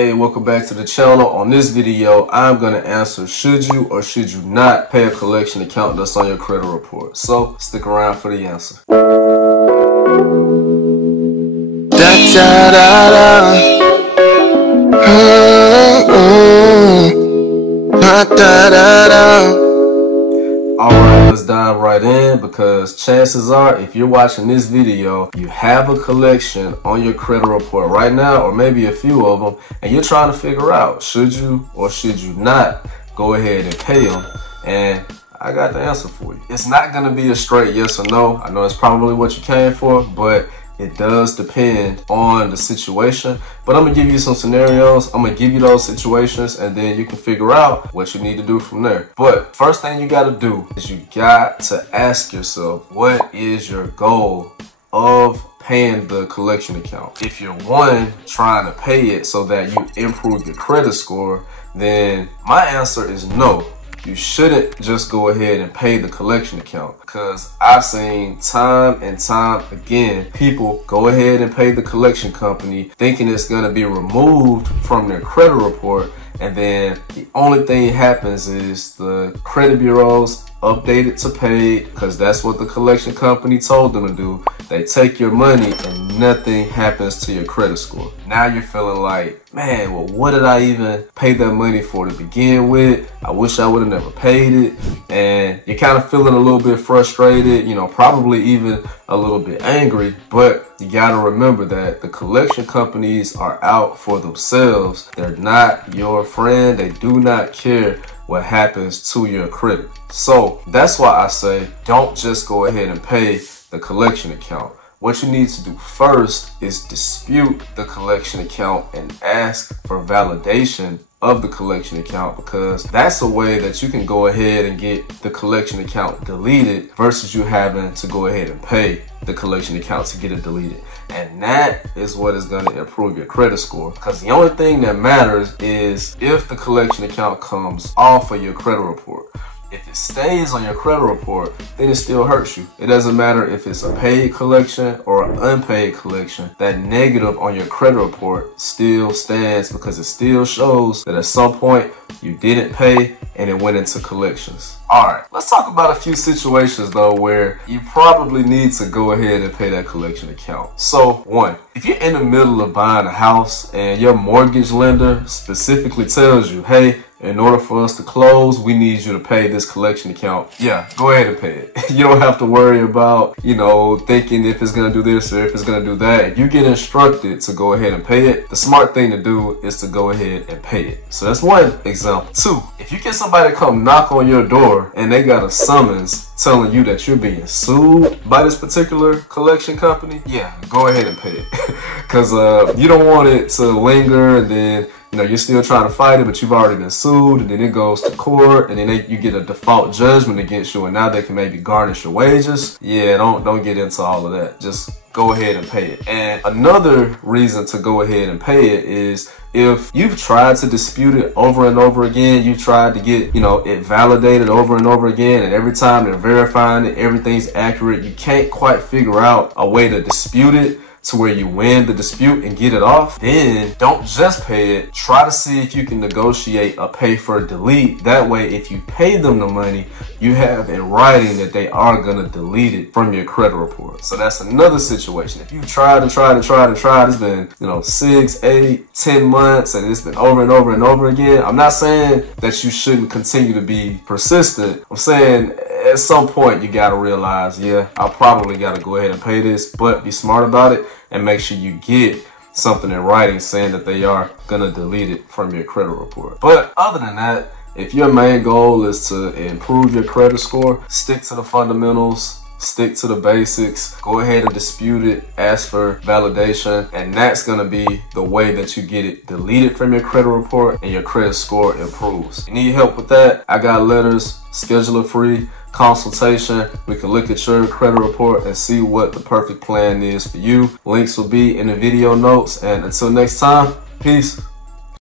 Hey, welcome back to the channel. On this video, I'm going to answer should you or should you not pay a collection account that's on your credit report. So stick around for the answer. Alright, let's dive right in, because chances are if you're watching this video, you have a collection on your credit report right now, or maybe a few of them, and you're trying to figure out should you or should you not go ahead and pay them. And I got the answer for you. It's not going to be a straight yes or no. I know it's probably what you came for, but it does depend on the situation. But I'm gonna give you some scenarios. I'm gonna give you those situations, and then you can figure out what you need to do from there. But first thing you gotta do is you got to ask yourself, what is your goal of paying the collection account? If you're one, trying to pay it so that you improve your credit score, then my answer is no. You shouldn't just go ahead and pay the collection account, because I've seen time and time again people go ahead and pay the collection company thinking it's going to be removed from their credit report, and then the only thing happens is the credit bureaus update it to paid, because that's what the collection company told them to do. They take your money and nothing happens to your credit score. Now you're feeling like, man, well, what did I even pay that money for to begin with? I wish I would have never paid it. And you're kind of feeling a little bit frustrated, you know, probably even a little bit angry. But you got to remember that the collection companies are out for themselves. They're not your friend. They do not care what happens to your credit. So that's why I say don't just go ahead and pay the collection account. What you need to do first is dispute the collection account and ask for validation of the collection account, because that's a way that you can go ahead and get the collection account deleted versus you having to go ahead and pay the collection account to get it deleted. And that is what is going to improve your credit score, because the only thing that matters is if the collection account comes off of your credit report. If it stays on your credit report, then it still hurts you. It doesn't matter if it's a paid collection or an unpaid collection. That negative on your credit report still stands, because it still shows that at some point you didn't pay and it went into collections. All right, let's talk about a few situations though where you probably need to go ahead and pay that collection account. So one, if you're in the middle of buying a house and your mortgage lender specifically tells you, hey, in order for us to close, we need you to pay this collection account. Yeah, go ahead and pay it. You don't have to worry about, you know, thinking if it's gonna do this or if it's gonna do that. If you get instructed to go ahead and pay it, the smart thing to do is to go ahead and pay it. So that's one example. Two, if you get somebody to come knock on your door and they got a summons telling you that you're being sued by this particular collection company, yeah, go ahead and pay it. Because you don't want it to linger, and then you know, you're still trying to fight it, but you've already been sued, and then it goes to court, and then you get a default judgment against you, and now they can maybe garnish your wages. Yeah, don't get into all of that. Just go ahead and pay it. And another reason to go ahead and pay it is if you've tried to dispute it over and over again, you've tried to get, you know, it validated over and over again, and every time they're verifying it, everything's accurate, you can't quite figure out a way to dispute it to where you win the dispute and get it off, then don't just pay it. Try to see if you can negotiate a pay for delete. That way, if you pay them the money, you have in writing that they are gonna delete it from your credit report. So that's another situation. If you tried and tried, it's been, you know, 6, 8, 10 months, and it's been over and over and over again. I'm not saying that you shouldn't continue to be persistent. I'm saying at some point you gotta realize, yeah, I probably gotta go ahead and pay this, but be smart about it and make sure you get something in writing saying that they are gonna delete it from your credit report. But other than that, if your main goal is to improve your credit score, stick to the fundamentals, stick to the basics, go ahead and dispute it, ask for validation, and that's gonna be the way that you get it deleted from your credit report and your credit score improves. You need help with that? I got letters. Schedule a free consultation. We can look at your credit report and see what the perfect plan is for you. Links will be in the video notes, and until next time, peace.